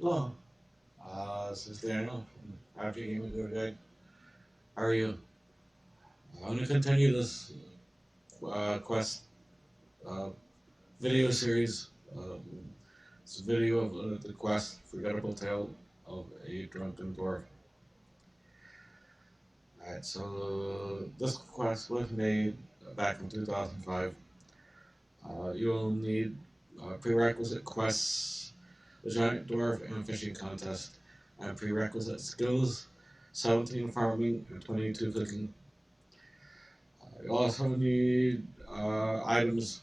Hello, this is Daniel from After Gaming Good Guide. How are you? I'm going to continue this quest uh, video series. It's a video of the quest Forgettable Tale of a Drunken Dwarf. Alright, so this quest was made back in 2005. You'll need prerequisite quests, the Giant Dwarf and fishing contest, and prerequisite skills, 17 farming and 22 cooking. You also need items,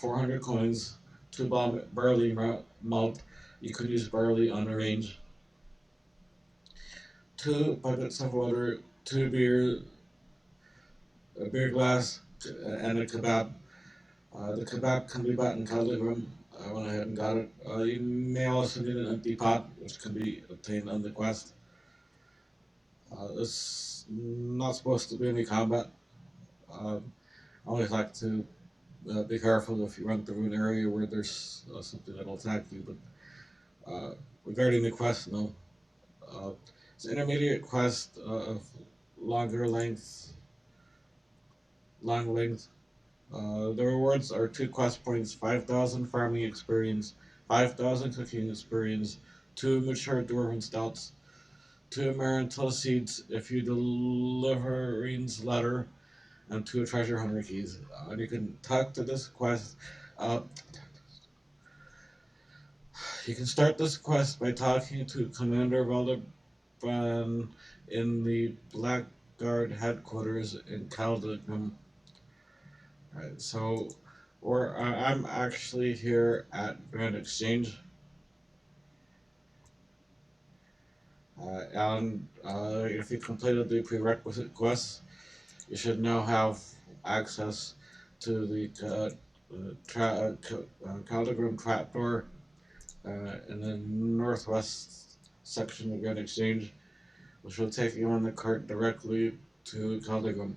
400 coins, 2 barley malt. You could use barley on a range, 2 buckets of water, 2 beer, a beer glass, and a kebab. The kebab can be bought in Keldagrim. I went ahead and got it. You may also need an empty pot, which can be obtained on the quest. It's not supposed to be any combat. I always like to be careful if you run through an area where there's something that'll attack you. But regarding the quest, no. It's an intermediate quest of longer length, long length. The rewards are 2 quest points, 5,000 farming experience, 5,000 cooking experience, 2 mature dwarven stouts, 2 marital seeds if you deliver Reen's letter, and 2 treasure hunter keys. And you can talk to this quest. Uh, You can start this quest by talking to Commander Veldaban in the Blackguard headquarters in Keldagrim. Right, so I'm actually here at Grand Exchange, and if you completed the prerequisite quests, you should now have access to the Keldagrim trapdoor in the northwest section of Grand Exchange, which will take you on the cart directly to Keldagrim,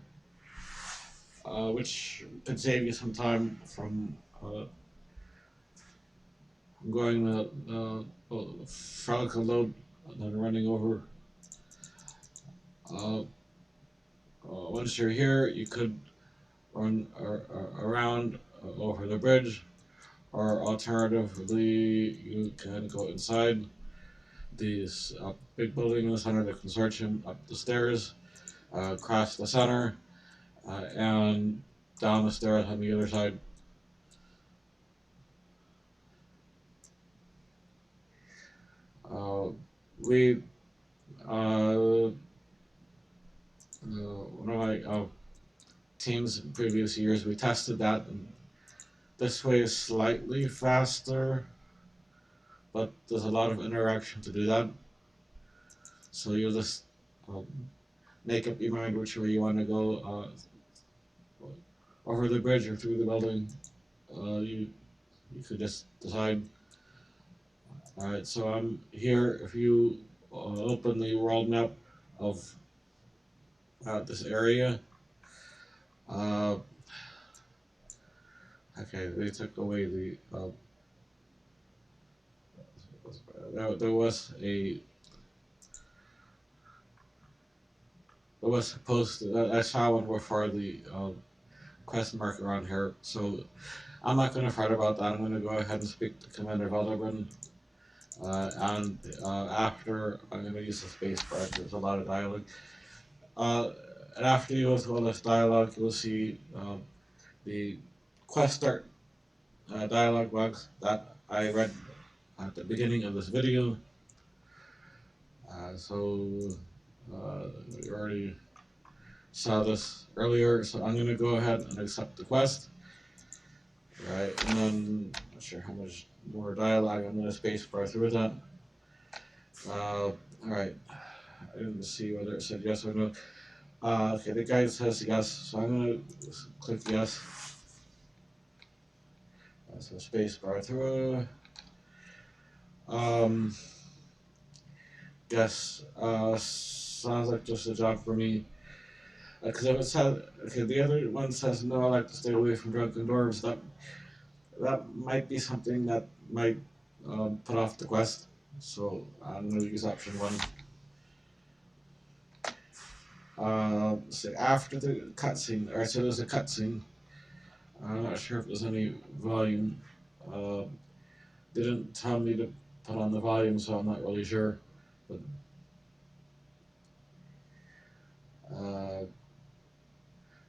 which could save you some time from going the Falcon load and then running over. Uh, Once you're here, you could run around over the bridge, or alternatively, you can go inside this big building in the center of the consortium, up the stairs, across the center, and down the stairs on the other side. Uh, we, one of my teams in previous years, we tested that, and this way is slightly faster, but there's a lot of interaction to do that. So you'll just um, make up your mind which way you want to go, over the bridge or through the building. You could just decide. Alright, so I'm here. If you open the world map of this area, uh, okay, they took away the. There was a. There was supposed to. I saw one before the quest marker on here, so I'm not going to fret about that. I'm going to go ahead and speak to Commander Veldaban. And after, I'm going to use the space bar. There's a lot of dialogue. Uh, and after you go through all this dialogue, you'll see the quest start dialogue box that I read at the beginning of this video. So we already saw this earlier, so I'm going to go ahead and accept the quest. Right, and then not sure how much more dialogue I'm going to spacebar through that. Alright, I didn't see whether it said yes or no. Okay, the guide says yes, so I'm going to click yes. So spacebar through. Yes, sounds like just a job for me. Because if it said, okay, the other one says no, I like to stay away from drunken dwarves. That might be something that might put off the quest. So I'm going to use option one. So after the cutscene, or so there's a cutscene. I'm not sure if there's any volume. Uh, they didn't tell me to put on the volume, so I'm not really sure. But uh,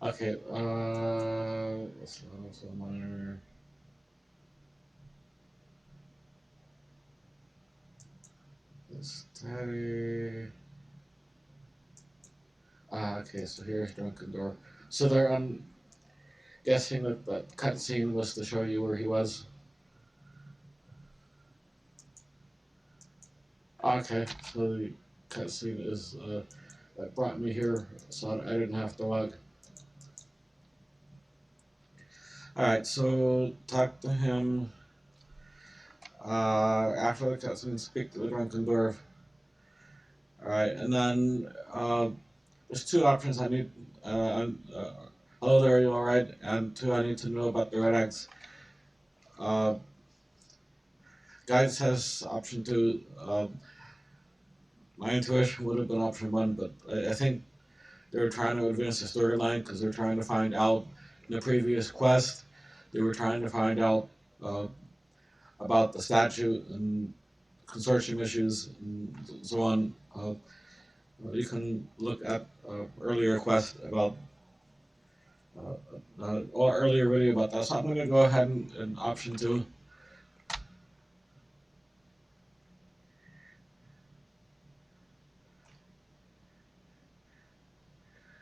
okay, what's the minor? Steady. Okay, so here's Drunken Dwarf. So I'm guessing that that cutscene was to show you where he was. Okay, so the cutscene is that brought me here, so I didn't have to log. Alright, so talk to him. After the cutscene, speak to the Drunken Dwarf. Alright, and then there's two options I need. Hello there, you alright? And two, I need to know about the red eggs. Uh, Guide says option two. My intuition would have been option one, but I think they were trying to advance the storyline because they're trying to find out in the previous quest. They were trying to find out uh, about the statute and consortium issues and so on. You can look at earlier quest about or earlier video about that. So I'm going to go ahead and option two.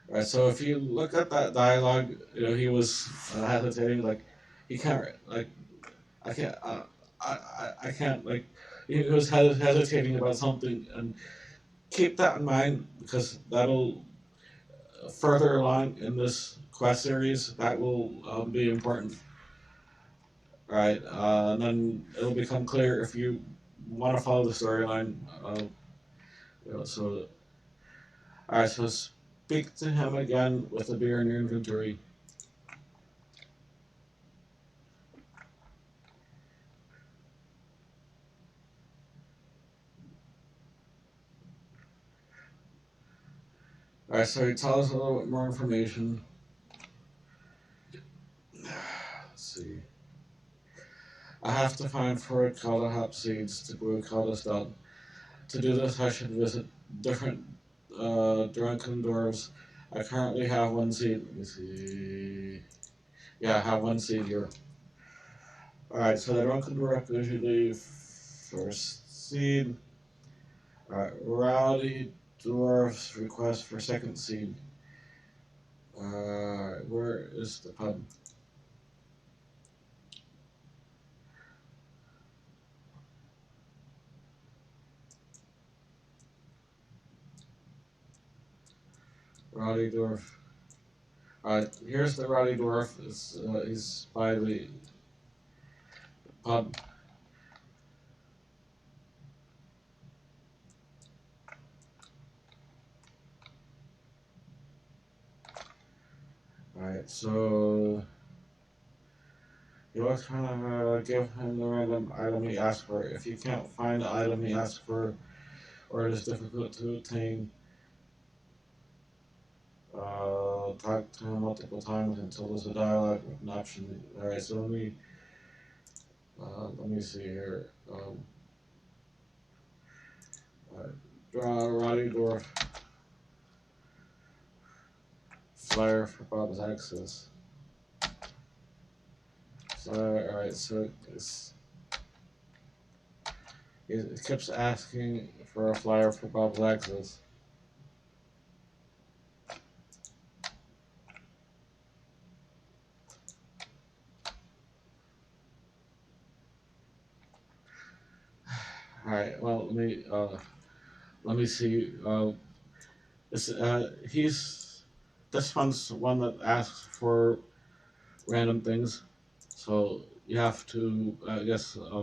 Right. So if you look at that dialogue, he was hesitating, like he can't, like I can't, I can't, like he was hesitating about something, and keep that in mind because that'll further along in this quest series that will be important. Right, and then it'll become clear if you want to follow the storyline. So, all right, so speak to him again with a beer in your inventory. All right, so he tells us a little bit more information. Let's see. I have to find 4 Keldagrim seeds to brew Keldagrim. To do this, I should visit different Drunken Dwarves. I currently have 1 seed. Let me see. Yeah, I have 1 seed here. Alright, so the Drunken Dwarf usually first seed. Alright, Rowdy Dwarf's request for 2nd seed. Where is the pub? Rowdy Dwarf. Alright, here's the Rowdy Dwarf. He's by the pub. Alright, so you always kind of give him the random item he asked for. If you can't find the item he asked for, or it is difficult to obtain, talk to him multiple times until there's a dialogue with an option. Alright, so let me see here. Roddy Dwarf flyer for Bob's access. So, alright, so it keeps asking for a flyer for Bob's access. Alright, well, let me see. This one's one that asks for random things, so you have to, I guess, uh,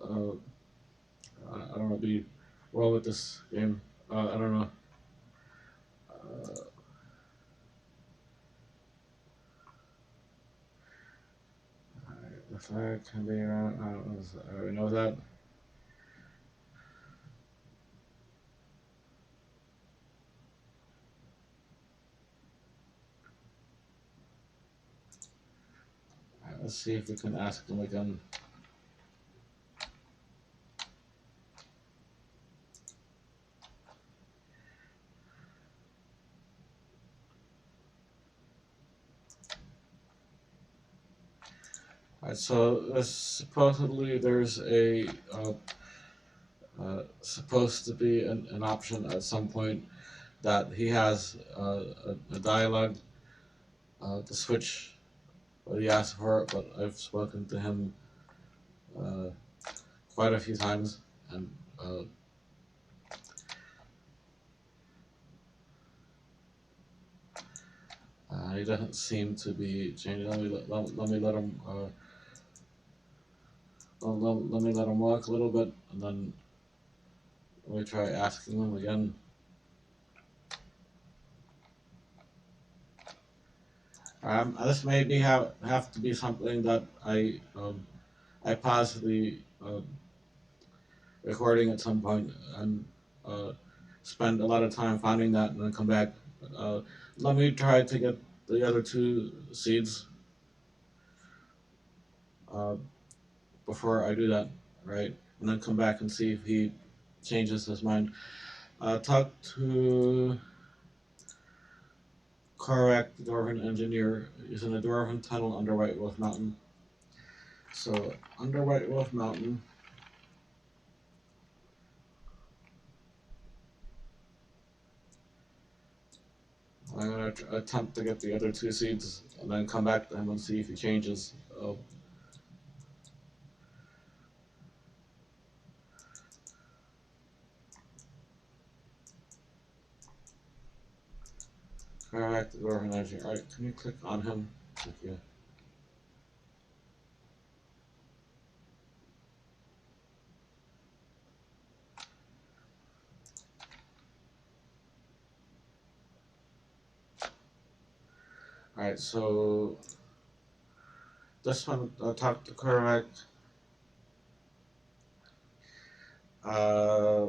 I don't know, be well with this game. I don't know. Uh, The flag can be around. I already know that. Let's see if we can ask him again. Alright, so supposedly there's supposed to be an option at some point that he has a dialogue to switch what he asked for, but I've spoken to him uh, quite a few times, and he doesn't seem to be changing. Let me let him let me let him walk a little bit, and then let me try asking him again. This may have to be something that I possibly recording at some point and uh, spend a lot of time finding that and then come back. Uh, Let me try to get the other two seeds uh, before I do that, right? And then come back and see if he changes his mind. Talk to Korak, the Dwarven engineer, using a Dwarven tunnel under White Wolf Mountain. So, under White Wolf Mountain, I'm going to attempt to get the other two seeds and then come back to him and see if he changes. Correct, the Dwarven engineer. Alright, can you click on him? Thank you. Alright, so this one, I'll talk to correct. Uh,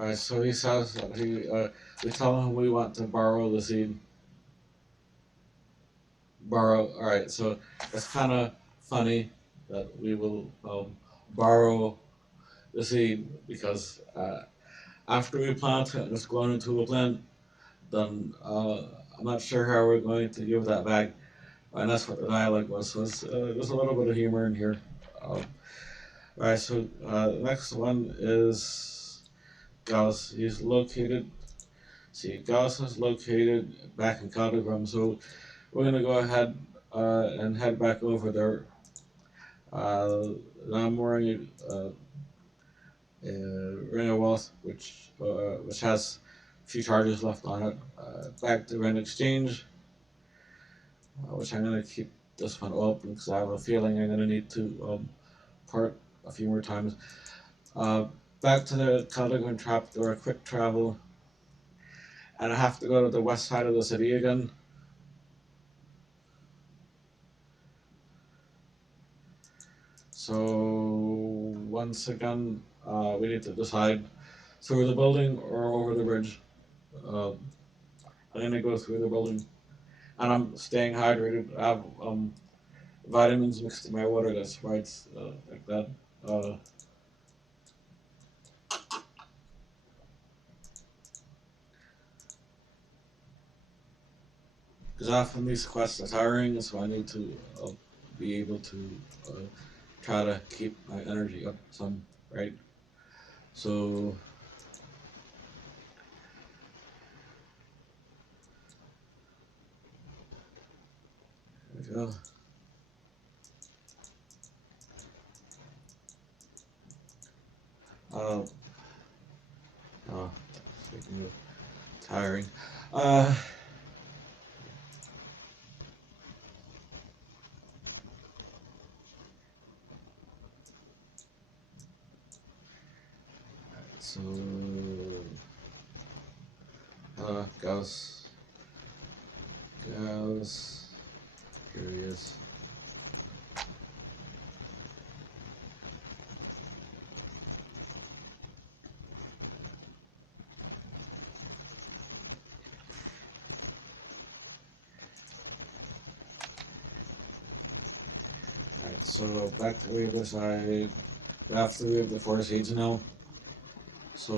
Alright, so he says that we tell him we want to borrow the seed. Borrow, alright, so it's kind of funny that we will borrow the seed because after we plant it and it's grown into a plant, then I'm not sure how we're going to give that back. And that's what the dialogue was. So there's a little bit of humor in here. Alright, so the next one is Gauss. He's located. See, Gauss is located back in Keldagrim, so we're gonna go ahead and head back over there. Now I'm wearing a Ring of Wealth, which has a few charges left on it. Back to Rent Exchange, which I'm gonna keep this one open because I have a feeling I'm gonna need to part a few more times. Uh, Back to the Keldagrim Trap door, quick travel, and I have to go to the west side of the city again. So once again, we need to decide through the building or over the bridge. I'm gonna go through the building, and I'm staying hydrated. I have vitamins mixed in my water. That's why it's like that. Because often these quests are tiring, so I need to be able to try to keep my energy up some, right? So there we go. Uh, oh, speaking of tiring, So, Gauss, here he is. Alright, so back to the other side. After we have the 4 seeds now. So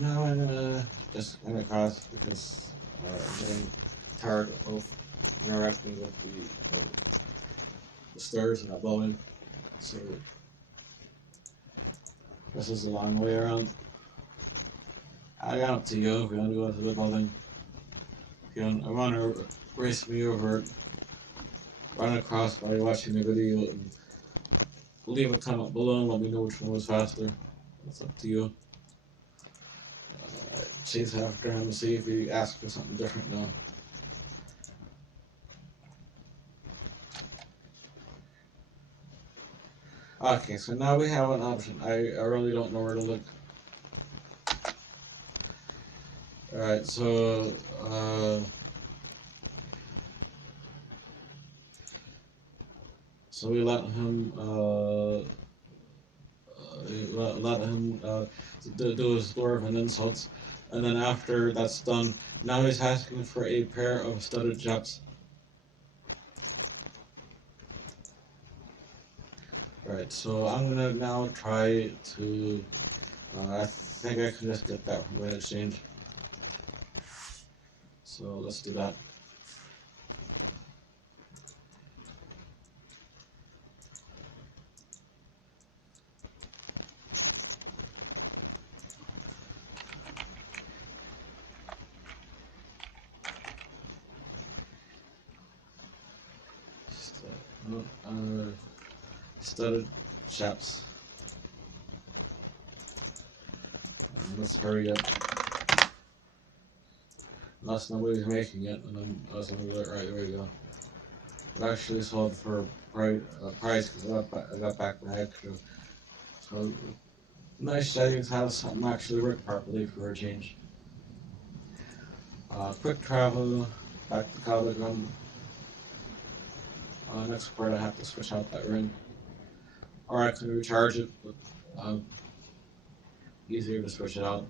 now I'm gonna just run across because I'm getting tired of interacting with the stairs and that building. So this is a long way around. I got up to you if you want to go to the building. If you want to race me over, run across while you're watching the video and leave a comment below and let me know which one was faster. It's up to you. Chase after him to see if he asks for something different now. Okay, so now we have an option. I really don't know where to look. Alright, so we let him do his dwarf and insults, and then after that's done, now he's asking for a pair of studded chaps. Right, so I'm gonna now try to. I think I can just get that from Red Exchange. So let's do that. Studded chaps. Let's hurry up. Unless nobody's making it, and then that's gonna do it. Right, there we go. It actually sold for price because I got back my extra. So nice settings have something actually work properly for a change. Quick travel back to Keldagrim. Next part I have to switch out that ring. Or I can recharge it, but easier to switch it out.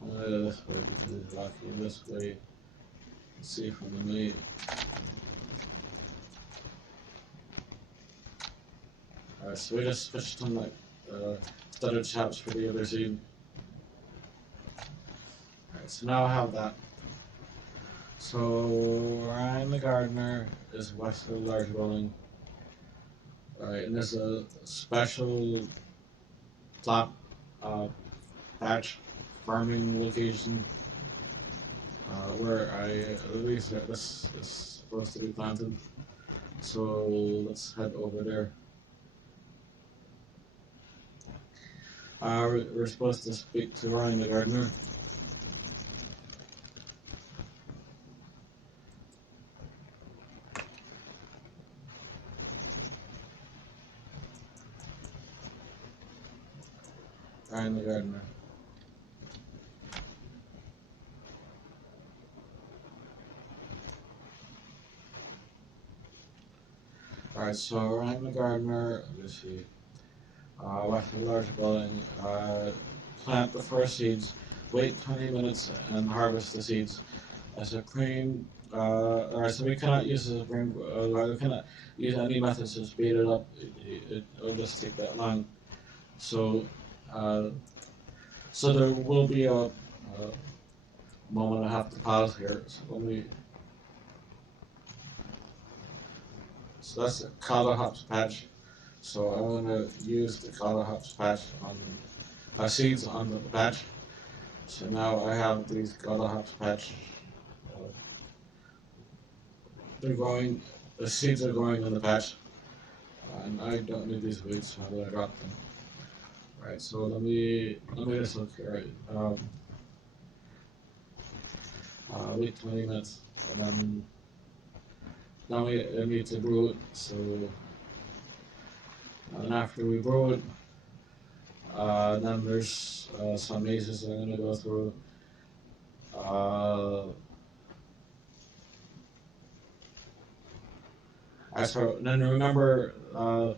This way because it's locking this way. Let's see from the menu. Alright, so we just switched them like studded chaps for the other seed. Alright, so now I have that. So Ryan the Gardener is west of the large building. Alright, and there's a special top patch farming location where I believe that this is supposed to be planted. So let's head over there. We're supposed to speak to Ryan the Gardener. Ryan the Gardener. Alright, so Ryan the Gardener, let's see. West of the large building, plant the first seeds, wait 20 minutes and harvest the seeds. As a cream, alright, so we cannot use this cream, we cannot use any methods to speed it up, it'll just take that long. So, so there will be a moment I have to pause here, so let me. So that's the Kala hops patch. So I'm going to use the Kala hops patch on seeds on the patch. So now I have these Kala hops patch. They're growing. The seeds are growing on the patch, and I don't need these weeds, so I'm going to drop them. Right, so let me just look here. Right, wait 20 minutes, and then we need to brew it. So, and after we brew it, then there's some mazes I'm gonna go through. Uh, then remember the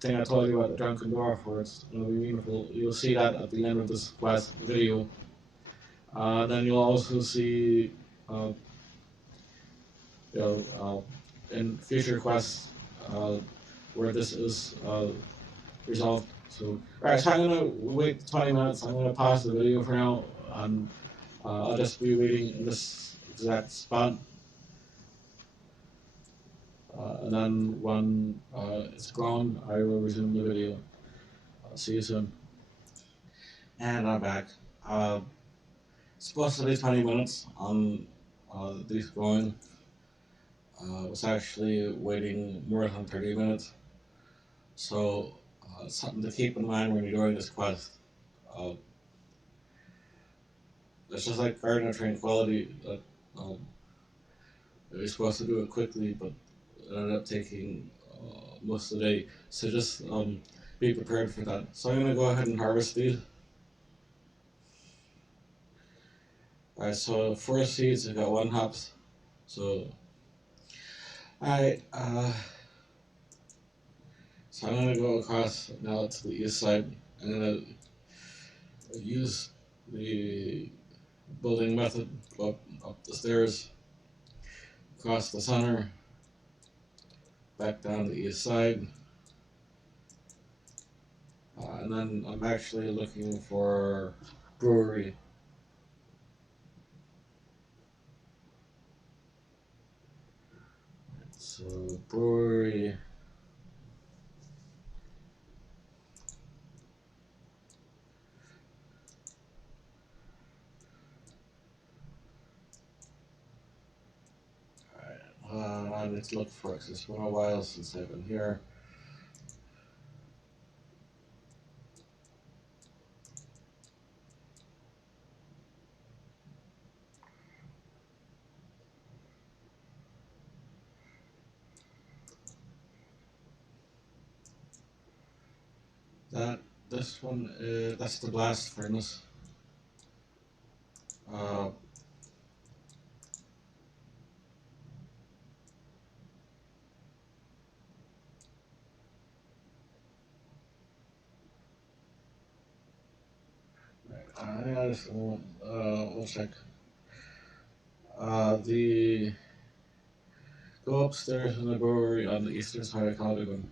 thing I told you about the Drunken Dwarf, where it's gonna be meaningful. You'll see that at the end of this quest video. Then you'll also see, uh, you know, in future quests uh, where this is resolved. So, alright, so I'm gonna wait 20 minutes. I'm gonna pause the video for now, and I'll just be waiting in this exact spot. And then when it's grown, I will resume the video. See you soon. And I'm back. It's supposed to be 20 minutes on these growing. Was actually waiting more than 30 minutes. So it's something to keep in mind when you're doing this quest. Uh, it's just like Garden of Tranquility. Um, you're supposed to do it quickly, but it ended up taking most of the day. So just be prepared for that. So I'm gonna go ahead and harvest these. Alright, so 4 seeds, I got 1 hops. So, alright, so I'm gonna go across now to the east side. I'm gonna use the building method, go up the stairs, across the center, back down the east side. And then I'm actually looking for brewery. So brewery. Alright, I need to look for it 'cause it's been a while since I've been here. This one, that's the blast furnace. Uh, I just we'll check. The go upstairs in the brewery on the eastern side of Keldagrim.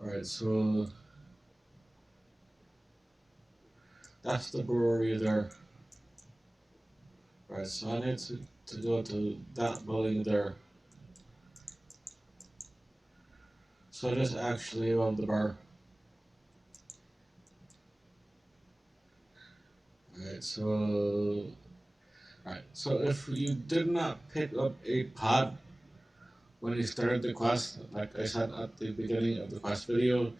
Alright, so that's the brewery there. Right, so I need to go to that building there. So it is actually around the bar. Alright, so if you did not pick up a pod when you started the quest, like I said at the beginning of the quest video,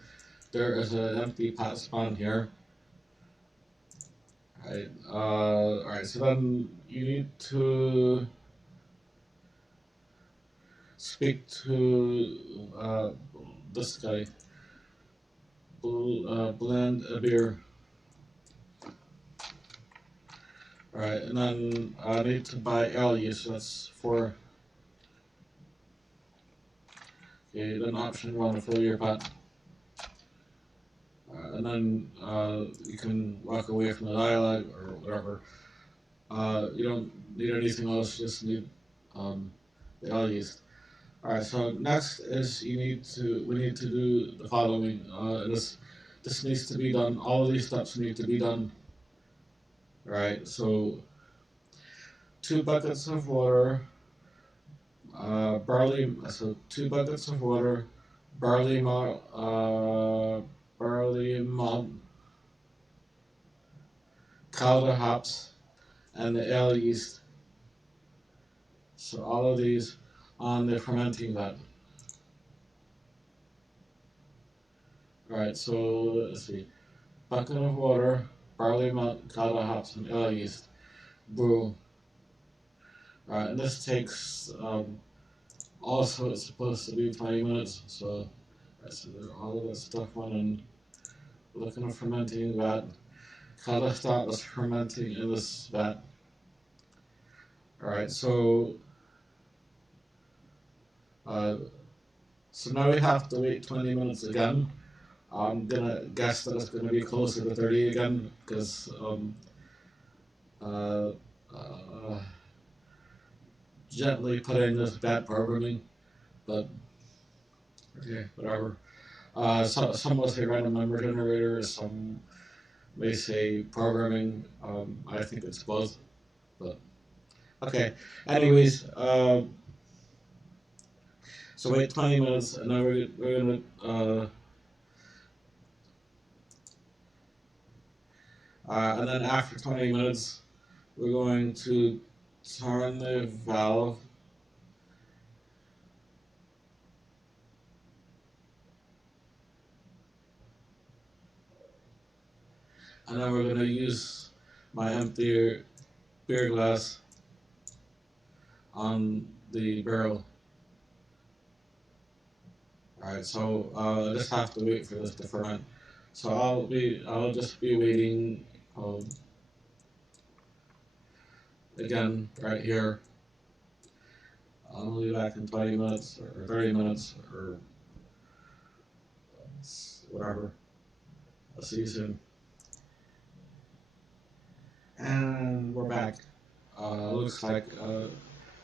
there is an empty pot spawn here. Alright, so then you need to speak to this guy. Blend a beer. Alright, and then I need to buy algae, so that's 4. Okay, then option 1 to fill your pot. And then you can walk away from the dialogue or whatever. You don't need anything else, just need the algae. Alright, so next is we need to do the following. This needs to be done. All of these steps need to be done. Right, so 2 buckets of water, barley. So 2 buckets of water, barley malt, Calder hops, and the ale yeast. So all of these on the fermenting vat. Alright, so let's see. bucket of water, barley malt, calla hops, and ale yeast. Brew. And this takes, also it's supposed to be 20 minutes, so that's all of that stuff went in. Looking at fermenting vat. Calla stout is fermenting in this vat. Alright, uh, so now we have to wait 20 minutes again. I'm gonna guess that it's gonna be closer to 30 again because uh, uh, gently putting this bad programming, but okay, whatever. Some will say random number generator, some may say programming. I think it's both, but okay. Anyways, so wait 20 minutes, and then we're gonna and then after 20 minutes, we're going to turn the valve. And then we're going to use my empty beer glass on the barrel. Alright, so I just have to wait for this to ferment. So I'll just be waiting again right here. I'll be back in 20 minutes or 30 minutes or whatever. I'll see you soon. And we're back. Looks like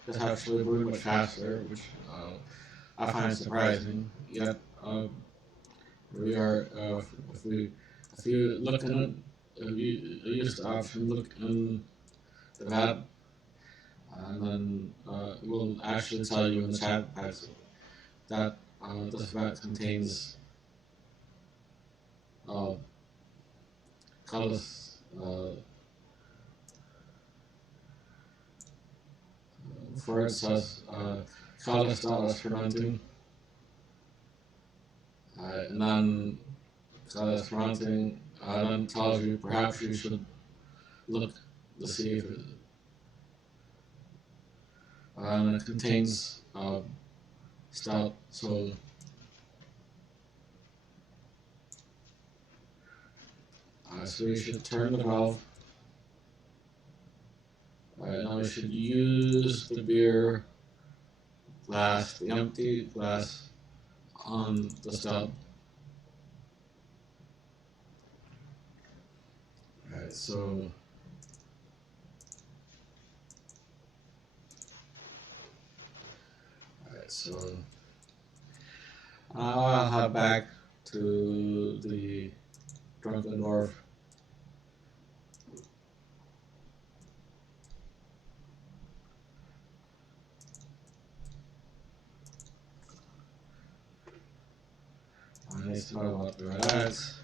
it's actually brewing much faster, which I find surprising. Yet we are, if you look in it, you use the option look in the vat, and then it will actually tell you in the chat box that this vat contains colors. For instance, color style fermenting, and then color fermenting, then tells you perhaps you should look to see if it, and it contains stout. So you should turn the valve. Now we should use the beer glass, the empty glass, on the stout. Alright, so now I'll head back to the Drunken Dwarf. I smell about the relax.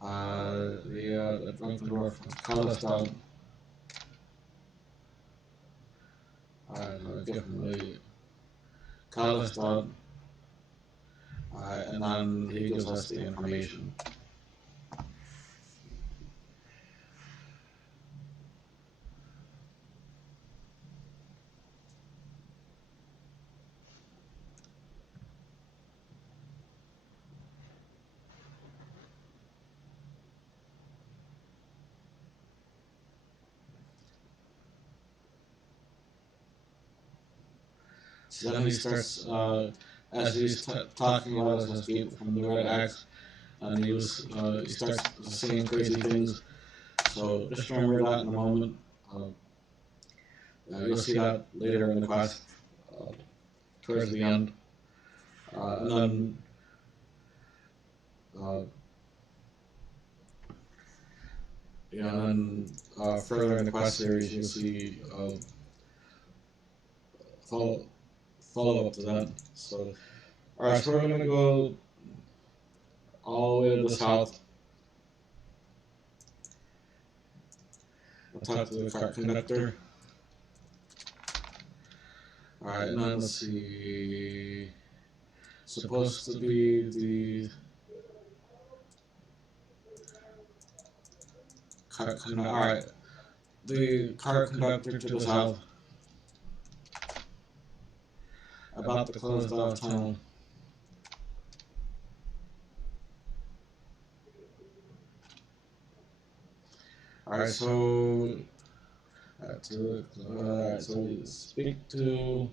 The Drunken Dwarf color style. Definitely color style. And then he gives us the information. So then he starts, as he's talking about his escape from the Red Axe, and he starts saying crazy things. So just remember that in a moment. You'll see that later in the quest, towards the end. And then further in the quest series, you'll see follow up to that. So, alright, so we're going to go all the way to the south. We'll talk to the cart conductor. Alright, and then let's see. Supposed to be Alright. The cart conductor to the south. About to close the tunnel. Alright, so speak to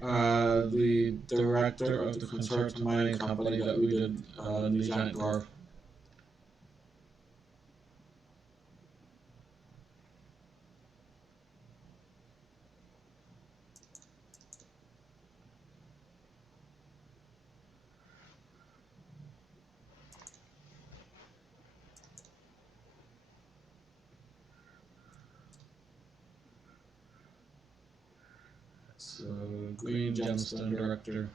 the director of the construction mining company that we did in the Giant Dwarf. So, Green Gemstone Director.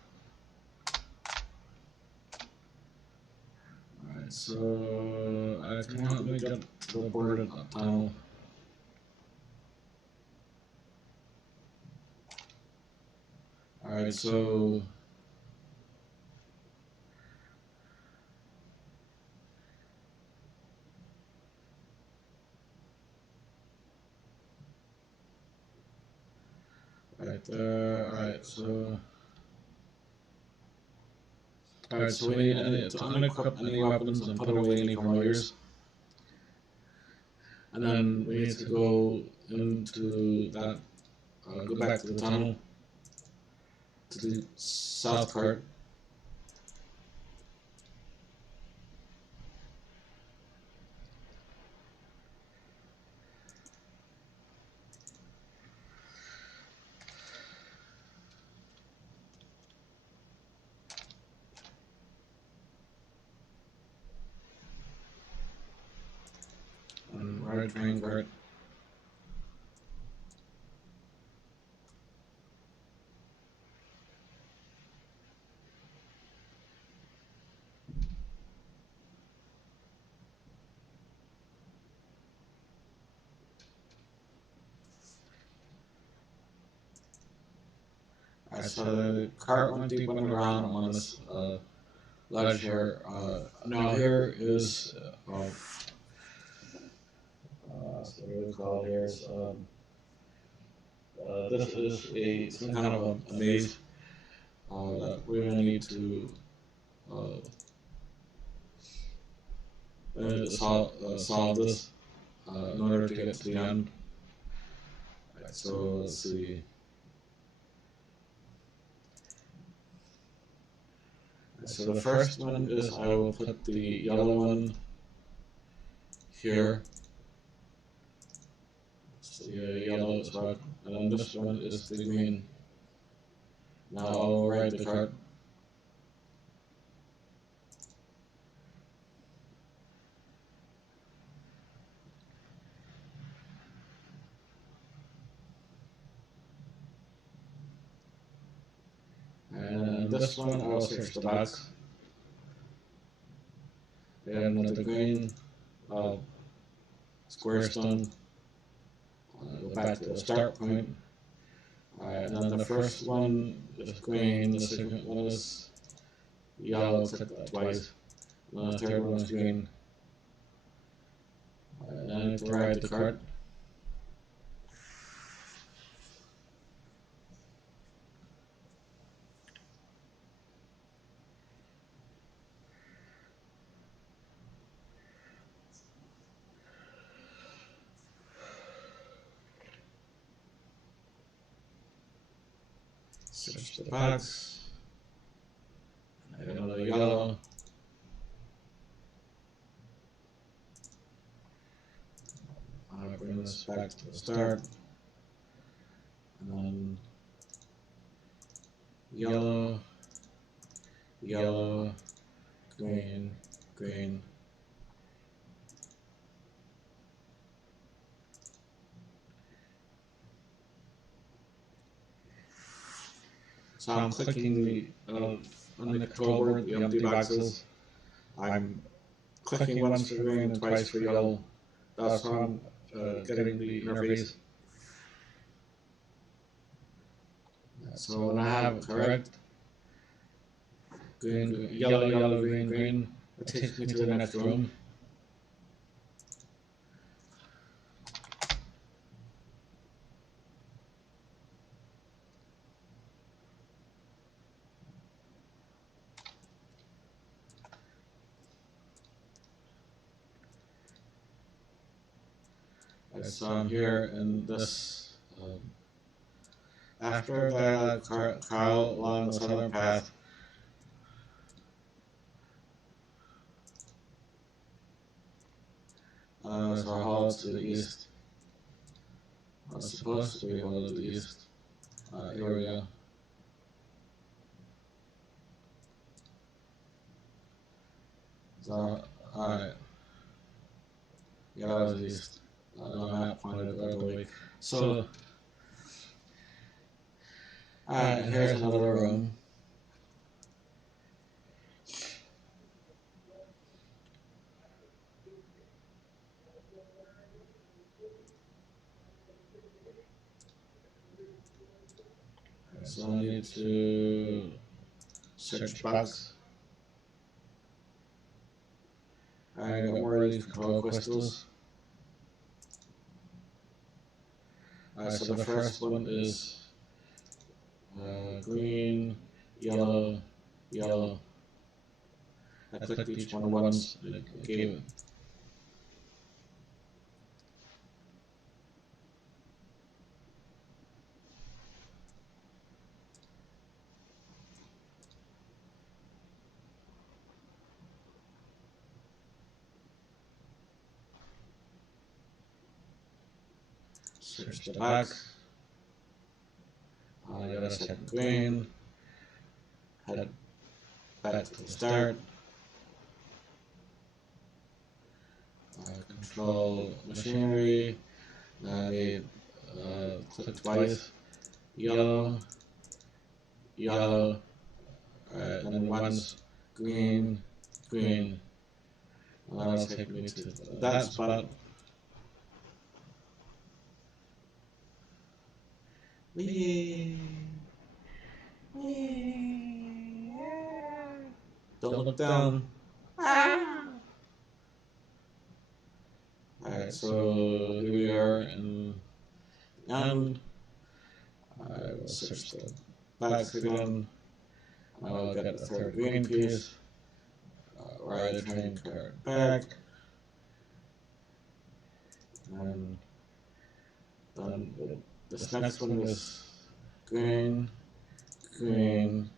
Alright, so I can help me get to the board of the tunnel. Alright, so right there, alright, so we need to unequip any weapons and put away any familiars. And then we need to go into that, go back to the tunnel, to the south cart. And right train cart. Alright, so the cart went deep underground on this ledge here. Now here is, so what do we call it here? This is some kind of a maze that we're going to need to solve this in order to get to the end. Right, so let's see. So the first one is I will put the yellow one here. So the yellow spot, and then this one is the green. Now I'll ride the cart. And this one I'll search the box. And with the green square stone, go back to the start point. Alright, and then the first one is green, the second one is yellow, click that twice. And then the third one is green. Alright, and I need to ride the cart. Search the box. I got another yellow. I'll bring this back to the start. And then yellow, yellow, green, green. So I'm clicking the on the control board, the empty boxes. I'm clicking once for green and twice for yellow. That's how I'm getting the interface. So when I have it correct, green, yellow, yellow, green, green, it takes me to the next room. So I'm here in this, after the Carl along the southern path. There's a hall to the east. It's supposed to be a hall to the east. Here we go. So, alright. Yeah, that was east. The map pointed the other way. So, alright, and here's another room. So I need to search box. I got more of these control crystals. So the first one is green, yellow, yellow. I clicked each one once and it gave it. Search the box. I got a second green. Head back to the start. Control machinery. I need click twice. Yellow. Yellow. Alright, and then once green. Green. That'll take me to that spot. Wee. Wee. Don't look down. Alright, so here we are in the end. I will search the box again. I'll get the third green piece. Ride the train car back. And then this next one is green, green,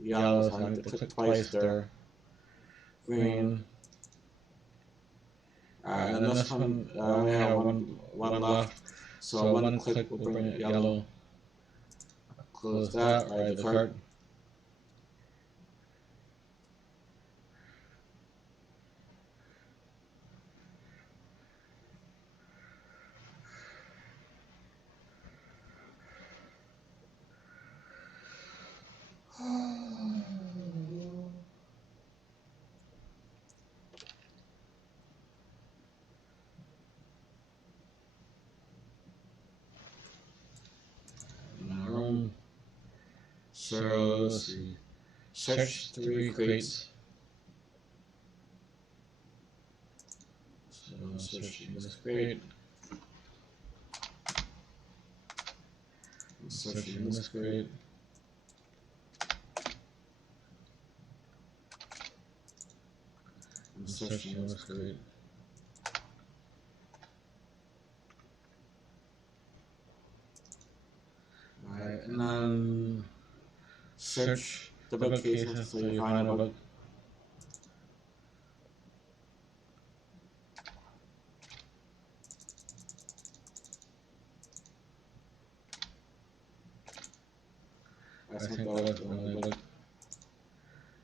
yellow, so I need to click twice there. Green. And then this one, I only have one left, so one click will bring it yellow. Close that, ride the cart. So let's see. Search 3 crates. So I'm searching this crate. I'm searching this crate. I'm searching this crate. Alright, and then search the bookcases until you find a book. I think that was the only book.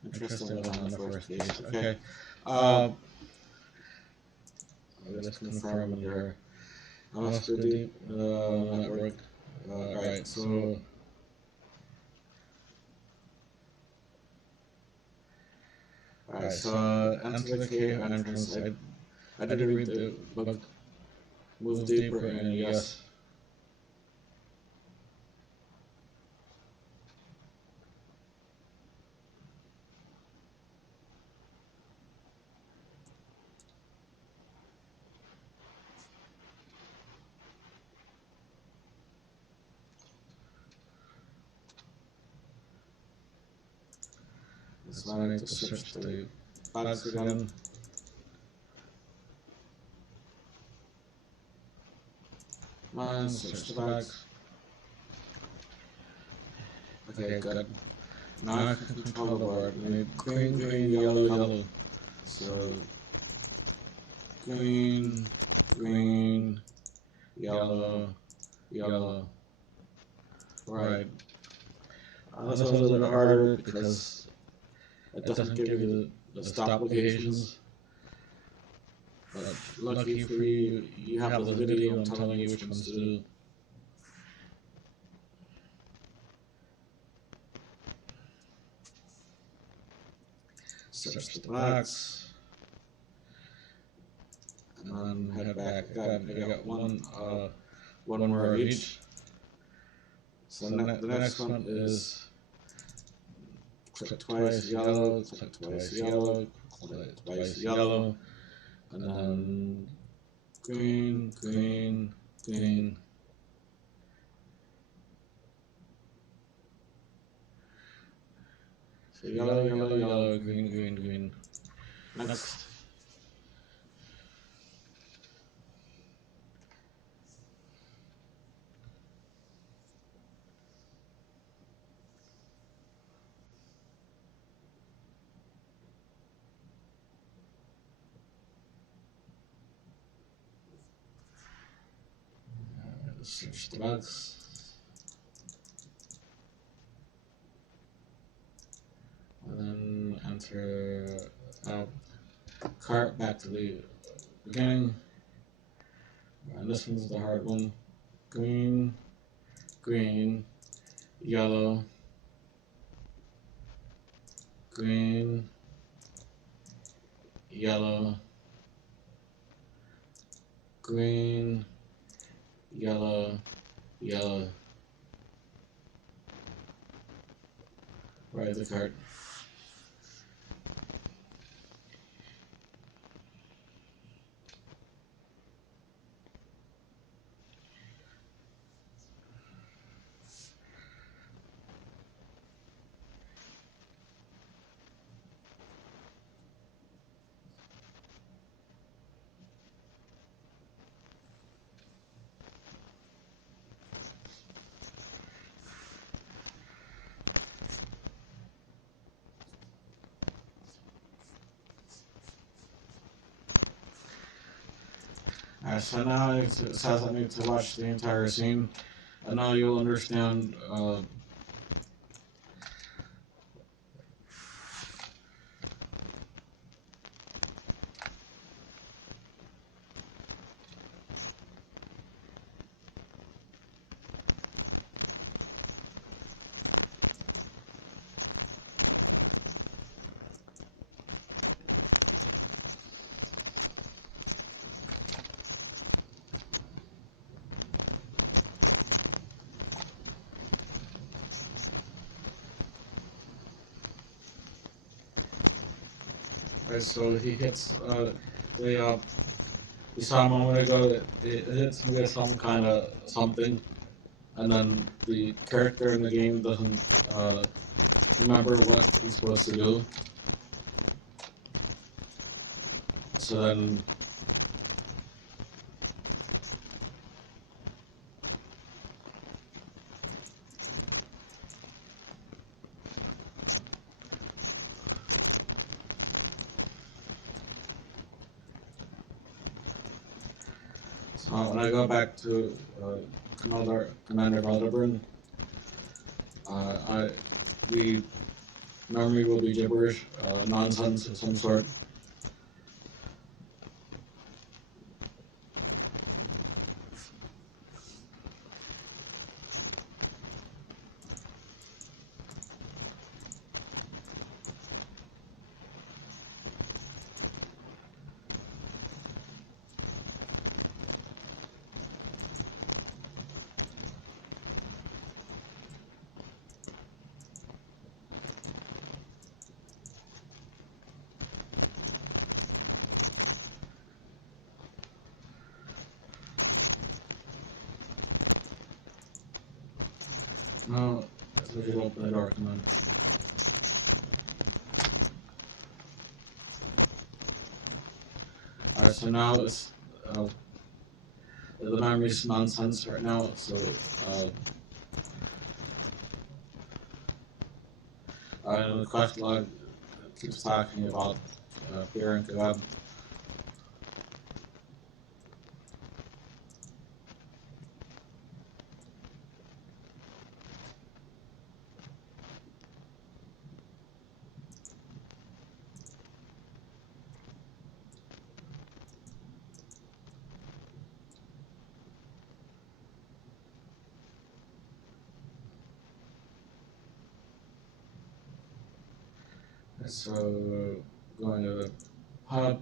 Interesting one on the first case. Okay. Let's confirm your hospitality network. Alright, so alright, so enter the cave entrance. I did read the book. Move deeper and yes. So I need to search the box again. Mine, search the bags. Okay, good. Now I can control the board. I need green, green, yellow, yellow. So green, green, yellow, yellow. Right. This one's a little bit harder because it doesn't give you the stop locations. But lucky for you, you have the video telling you which ones to do. Search the box. And then head back. I got one more of each. So the next one is click twice yellow, click twice yellow, click twice yellow, and then green, green, green. So yellow, yellow, yellow, green, green, green. Next. Search the box. And then enter cart back to the beginning. And this one's the hard one. Green, green, yellow, green, yellow, green, yellow, yellow. Right, the cart. Alright, so now it says I need to watch the entire scene. And now you'll understand right, so he hits we saw a moment ago that it hits with some kind of something, and then the character in the game doesn't remember what he's supposed to do. So then when I go back to Commander Veldaban, the memory will be gibberish, nonsense of some sort. No, that's what you open the door, come on. Alright, so now it's the memory's nonsense right now, so the quest log keeps talking about beer and kebab. So going to the pub.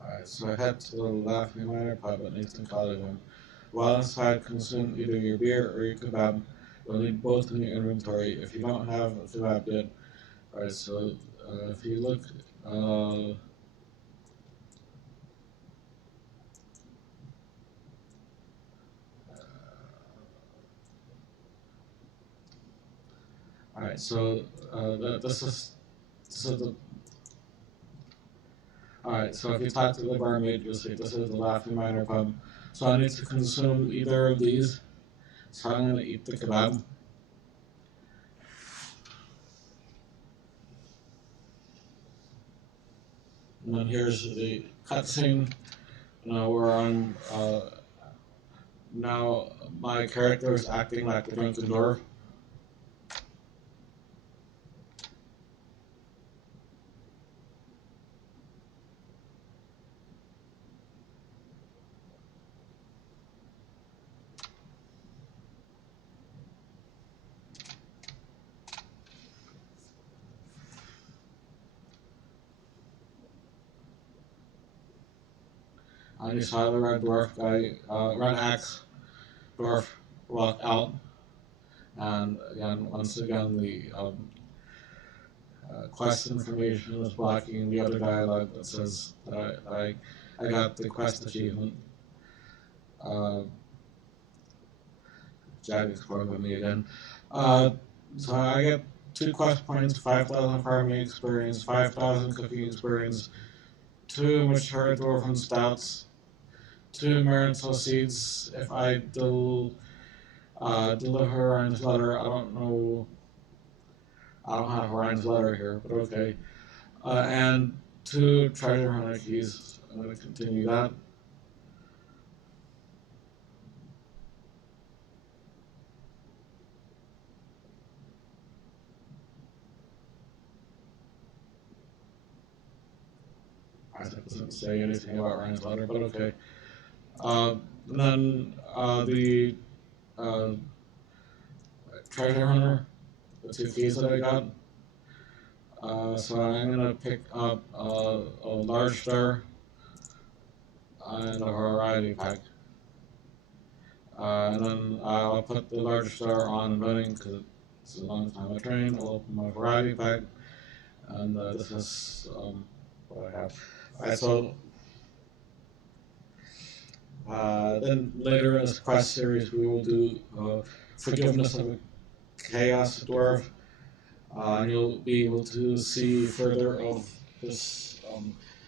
Alright, so I head to the Laughing Miner pub at Nathan Keldagrim. While inside, consume either your beer or your kebab. You'll need both in your inventory if you don't have a kebab yet. Alright, so if you look, alright, so this is the. Alright, so if you talk to the barmaid, you'll see this is the Laughing Miner pub. So I need to consume either of these. So I'm going to eat the kebab. And then here's the cutscene. We're on. Now my character is acting like the Drunken Dwarf. I just saw the red dwarf guy, red axe dwarf walk out, and again, once again, the quest information is blocking the other dialogue that says that I got the quest achievement. Jack is with me again. So I get 2 quest points, 5,000 farming experience, 5,000 cooking experience, 2 mature dwarven stouts, 2 marital seeds. If I deliver Ryan's letter, I don't know. I don't have Ryan's letter here, but okay. And 2 treasure hunter keys. I'm going to continue that. It doesn't say anything about Ryan's letter, but okay. And then the treasure hunter, the 2 keys that I got. So I'm gonna pick up a large star and a variety pack. And then I'll put the large star on running because it's a long time I train. I'll open my variety pack, and this is what I have. Alright, so then later in this quest series we will do Forgiveness of a Chaos Dwarf, and you'll be able to see further of this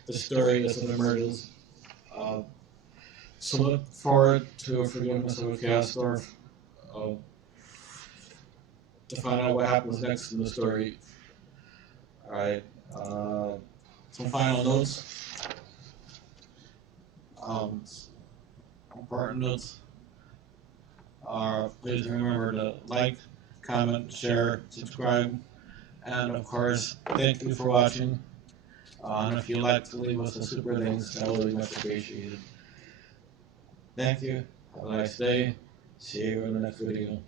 the story as it emerges. So look forward to a Forgiveness of a Chaos Dwarf to find out what happens next in the story. Alright, some final notes. Important notes are please remember to like, comment, share, subscribe, and of course, thank you for watching. And if you'd like to leave us a super thanks, that would be much appreciated. Thank you. Have a nice day. See you in the next video.